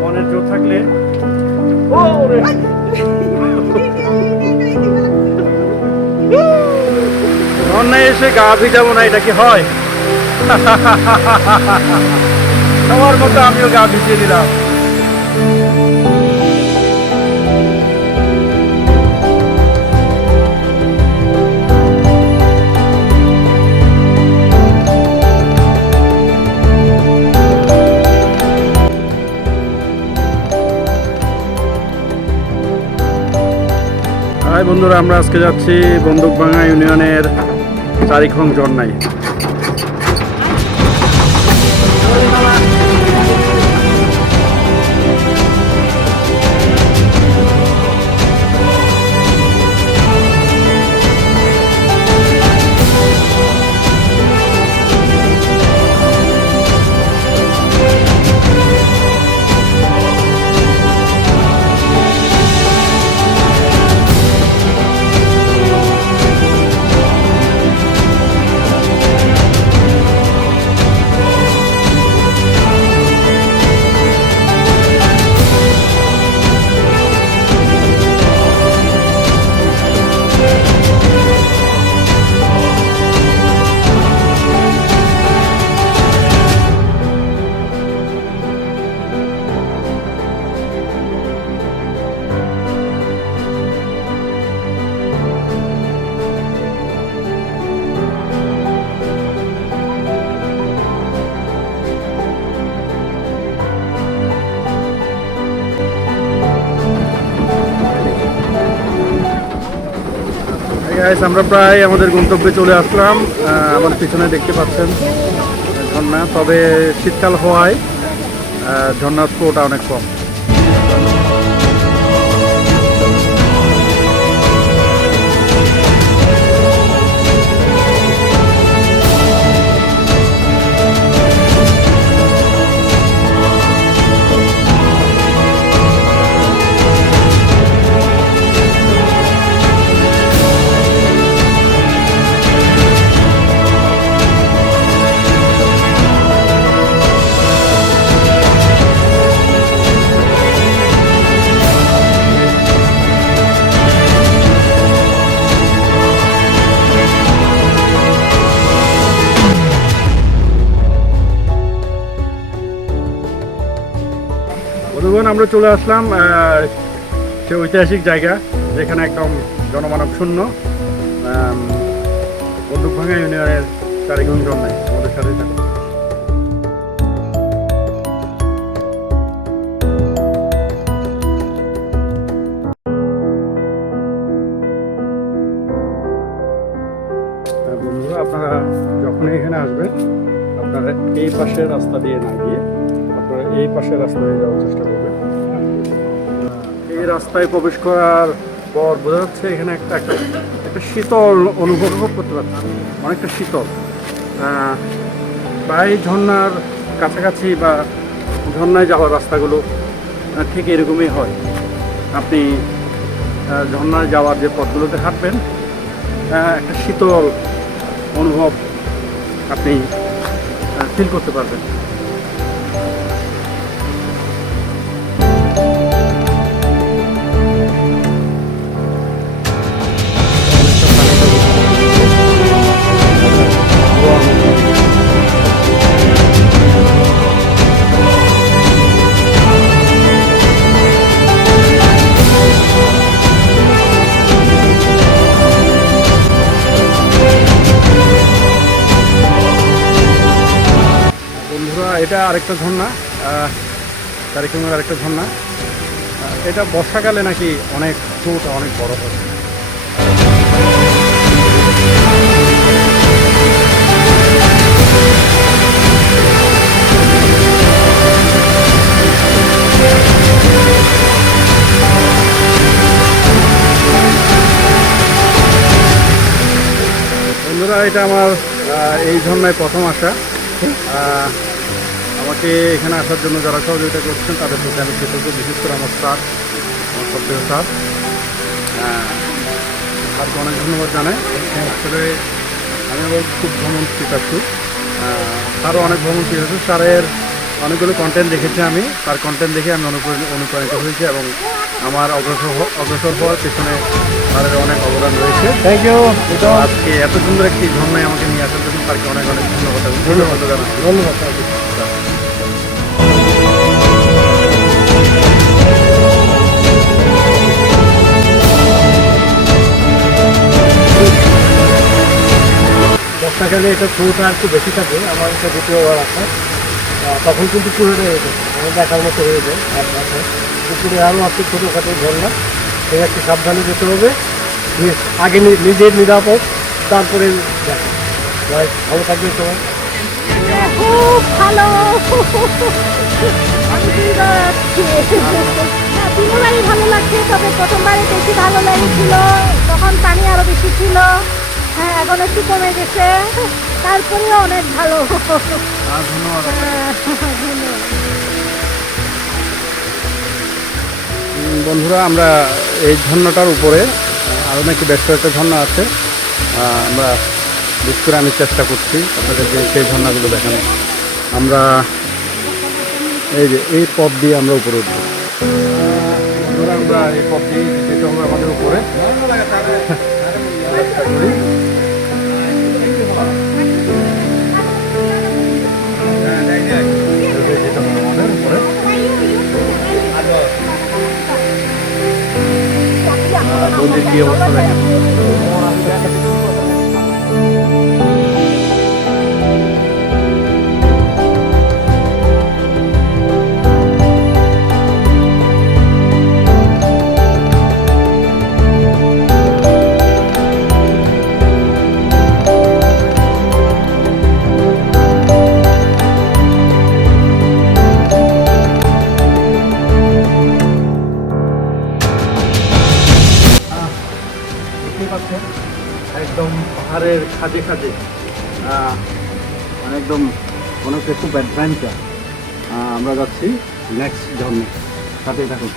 মনের জোর এসে গা ভিজাবো না, এটা কি হয়? সবার মতো আমিও গা ভিজিয়ে দিলাম। বন্ধুরা আমরা আজকে যাচ্ছি বন্দুকভাঙা ইউনিয়নের চারিখং ঝর্ণায়। Guys, আমরা প্রায় আমাদের গন্তব্যে চলে আসলাম। আমার পিছনে দেখতে পাচ্ছেন ঝর্ণা তবে শীতকাল হওয়ায় ঝর্ণার ফ্লোটা অনেক কম। বন্ধুগণ, আমরা চলে আসলাম সে ঐতিহাসিক জায়গা, যেখানে একদম জনমানব শূন্য বন্দুকভাঙা ইউনিয়নের চারিগঞ্জ ঝর্ণায় আমাদের সাথে থাকুন। আপনারা এখানে আসবেন, আপনারা এই পাশের রাস্তা দিয়ে না গিয়ে আপনারা এই পাশের রাস্তা দিয়ে যাওয়ার চেষ্টা করবেন এই রাস্তায় প্রবেশ করার পর বোঝা যাচ্ছে এখানে একটা একটা একটা শীতল অনুভব করতে পারছেন অনেকটা শীতল। প্রায় ঝর্নার কাছাকাছি বা ঝর্নায় যাওয়ার রাস্তাগুলো ঠিক এরকমই হয়। আপনি ঝর্নায় যাওয়ার যে পথগুলোতে হাঁটবেন একটা শীতল অনুভব আপনি ফিল করতে পারবেন। এটা আরেকটা ঝর্ণা তারিখের আরেকটা ঝর্ণা। এটা বর্ষাকালে নাকি অনেক ফ্লোটা অনেক বড় হয়। এটা আমার এই ঝর্ণায় প্রথম আসা। আমাকে এখানে আসার জন্য যারা সহযোগিতা করছেন তাদের প্রতি আমি কৃতজ্ঞ বিশেষ করে আমার স্যার আমার সত্যি স্যার। হ্যাঁ স্যারকে অনেক ধন্যবাদ জানাই। আসলে আমি আবার খুব ভ্রমণ পিতাচ্ছু তারও অনেক ভ্রমণ পিতাচ্ছু স্যারের অনেকগুলো কন্টেন্ট দেখেছি আমি। তার কন্টেন্ট দেখে আমি অনুপ্রাণিত অনুপ্রাণিত হয়েছি এবং আমার অগ্রসর অগ্রসর হওয়ার পেছনে স্যারের অনেক অবদান রয়েছে। থ্যাংক ইউ আজকে এত সুন্দর একটি ঝর্ণায় আমাকে নিয়ে আসার জন্য স্যারকে অনেক অনেক ধন্যবাদ ধন্যবাদ ধন্যবাদ বর্ষাকালে এটা ফ্রুটা একটু বেশি থাকে আমার এটা দ্বিতীয়বার আসা আহ, তখন কিন্তু পুরোটা হয়ে যায় মানে দেখার মতো হয়ে যায় আর মাঠে পুকুরে আরও আছে ছোটোখাটো ঝর্ণা সেই একটু সাবধানে যেতে হবে আগে নিজের নিরাপদ তারপরে ভালো থাকবে সবাই। খুব ভালো। তিনবারই ভালো লাগছে তবে প্রথমবারে বেশি ভালো লেগেছিল তখন পানি আরও বেশি ছিল হ্যাঁ এখন একটু কমে গেছে। তারপরেও অনেক ভালো। ধন্যবাদ। হ্যাঁ, বন্ধুরা আমরা এই ঝর্ণাটার উপরে আরও নাকি বেশ কয়েকটা ঝর্ণা আছে। আমরা বিশেষ করে আমি চেষ্টা করছি আপনাদেরকে সেই ঝর্ণাগুলো দেখানো আমরা এই যে এই পথ দিয়ে আমরা উপরে উঠবো। আমরা এই পথ দিয়ে যেতে হবে আমাদের উপরে। будет девушка. আহ, মানে একদম মনে খুব অ্যাডভেঞ্চার আমরা যাচ্ছি নেক্সট জন্মে সাথেই থাকুন।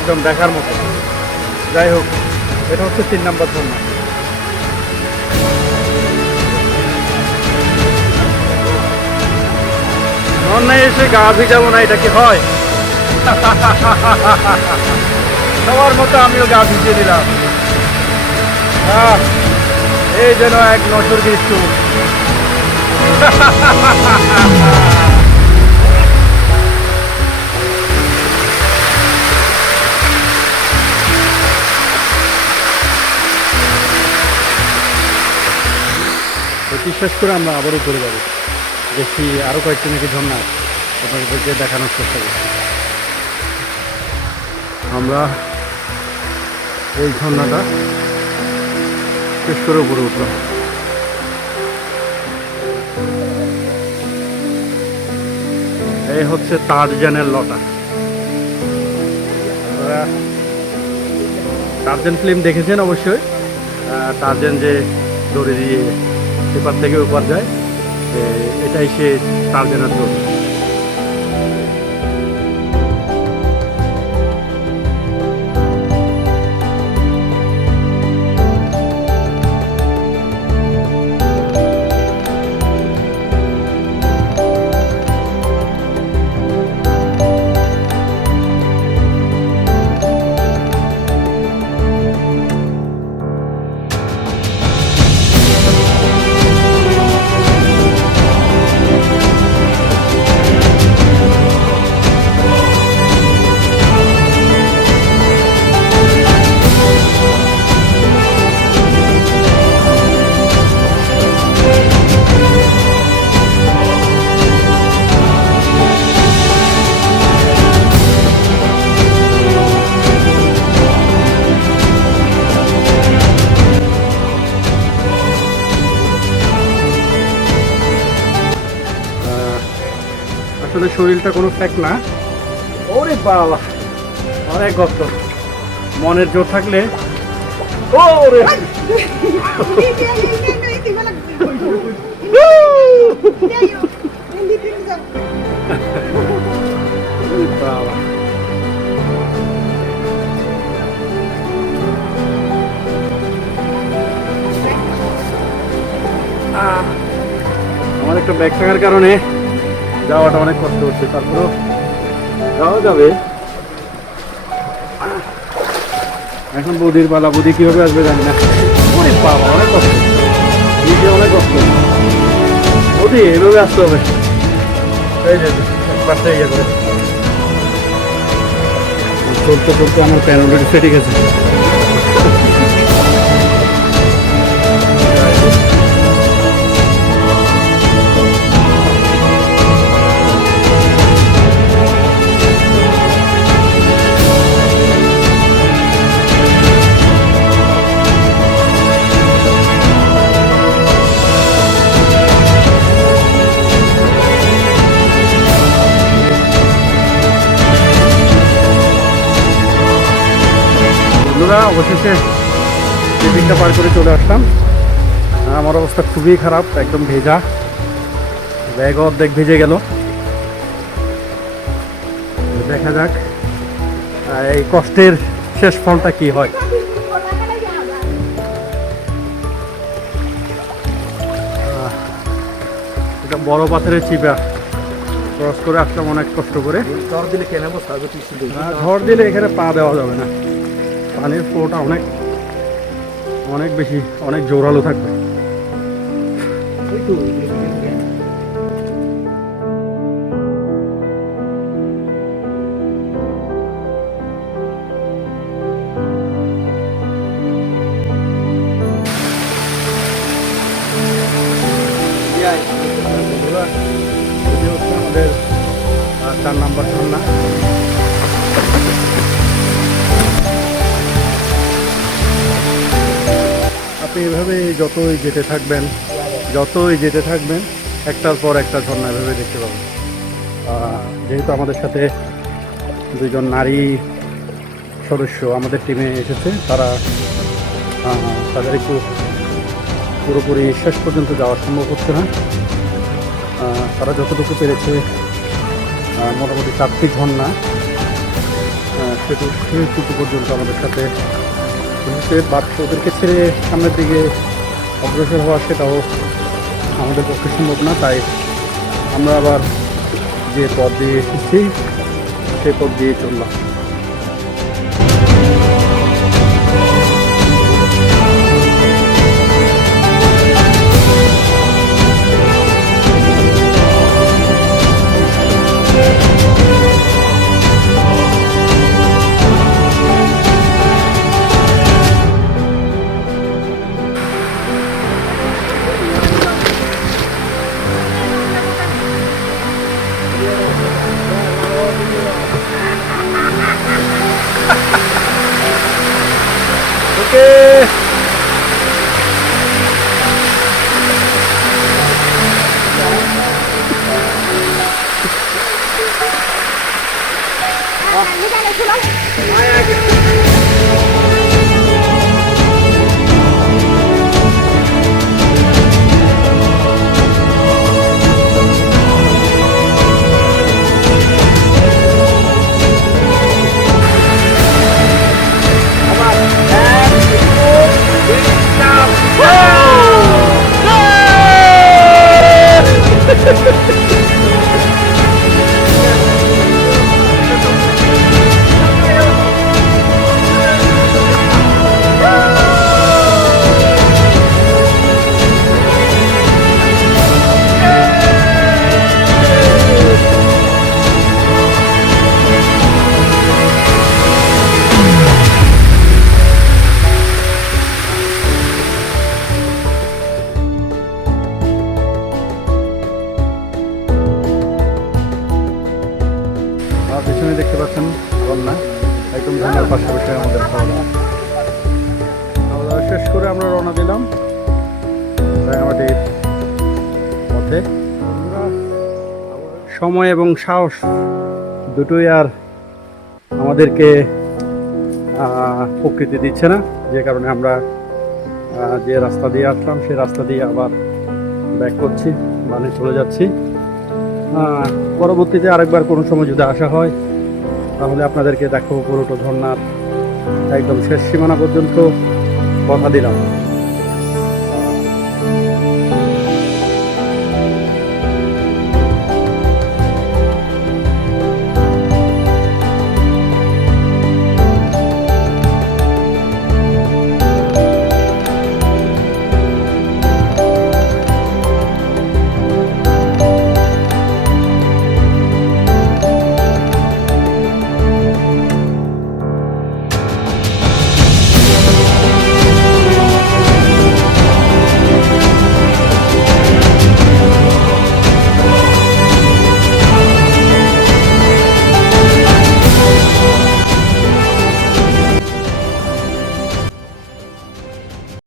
একদম দেখার মতো। যাই হোক, এটা হচ্ছে তিন নম্বর ঝর্ণা ঝর্ণায় এসে গা ভিজাবো না, এটা কি হয়? সবার মতো আমিও গা ভিজিয়ে দিলাম। এই যেন এক নজর নজরগির চুল। এটি শেষ করে আমরা আবারও ঘুরে যাব। দেখি আরও কয়েকটি নাকি ঝর্ণা আপনাদেরকে দেখানোর চেষ্টা করছি। আমরা এই ঝর্ণাটা শেষ করে উপরে উঠলাম। এই হচ্ছে তাজজানের লটা টার্জেন ফিল্ম দেখেছেন অবশ্যই। টার্জেন যে দড়ি দিয়ে এপার থেকে ওপার যায় এটাই সে তার দড়ি আসলে শরীরটা কোনো ফ্যাক না ওরে বাবা, অনেক কষ্ট মনের জোর থাকলে ওরে। বাবা। আমার একটা ব্যাগ থাকার কারণে যাওয়াটা অনেক কষ্ট হচ্ছে, তারপরেও যাওয়া যাবে। এখন বৌদির পালা, বৌদি কীভাবে আসবে জানি না। অনেক বাবা, অনেক কষ্ট। অনেক কষ্ট। বৌদি, এভাবে আসতে হবে। ইয়ে চলতে চলতে আমার প্যান অলরেডি ফেটে গেছে। বন্ধুরা অবশেষে টিফিনটা পার করে চলে আসলাম। আমার অবস্থা খুবই খারাপ একদম ভেজা। ব্যাগ অর্ধেক ভেজে গেল। দেখা যাক এই কষ্টের শেষ ফলটা কি হয়। এটা বড় পাথরের চিপা। ক্রস করে আসলাম অনেক কষ্ট করে। চর দিলে কেন ঝড় দিলে এখানে পা দেওয়া যাবে না। পানির ফ্লোটা অনেক অনেক বেশি অনেক জোরালো থাকবে। এভাবে যতই যেতে থাকবেন, যতই যেতে থাকবেন, একটার পর একটা ঝর্ণা এভাবে দেখতে পাবেন। যেহেতু আমাদের সাথে দুজন নারী সদস্য আমাদের টিমে এসেছে, তারা তাদের একটু পুরোপুরি শেষ পর্যন্ত যাওয়া সম্ভব হচ্ছে না। তারা যতটুকু পেরেছে মোটামুটি চারটি ঝর্ণা সেটুকু পর্যন্ত আমাদের সাথে ওদেরকে ছেড়ে সামনের দিকে অগ্রসর হওয়া সেটাও আমাদের পক্ষে সম্ভব না, তাই আমরা আবার যে পথ দিয়ে এসেছি সেই পথ দিয়ে চললাম। সাহস দুটোই আর আমাদেরকে প্রকৃতি দিচ্ছে না। যে কারণে আমরা যে রাস্তা দিয়ে আসলাম সেই রাস্তা দিয়ে আবার ব্যাক করছি মানে চলে যাচ্ছি। পরবর্তীতে আরেকবার কোনো সময় যদি আসা হয়, তাহলে আপনাদেরকে দেখাবো পুরোটো ঝর্ণার একদম শেষ সীমানা পর্যন্ত কথা দিলাম।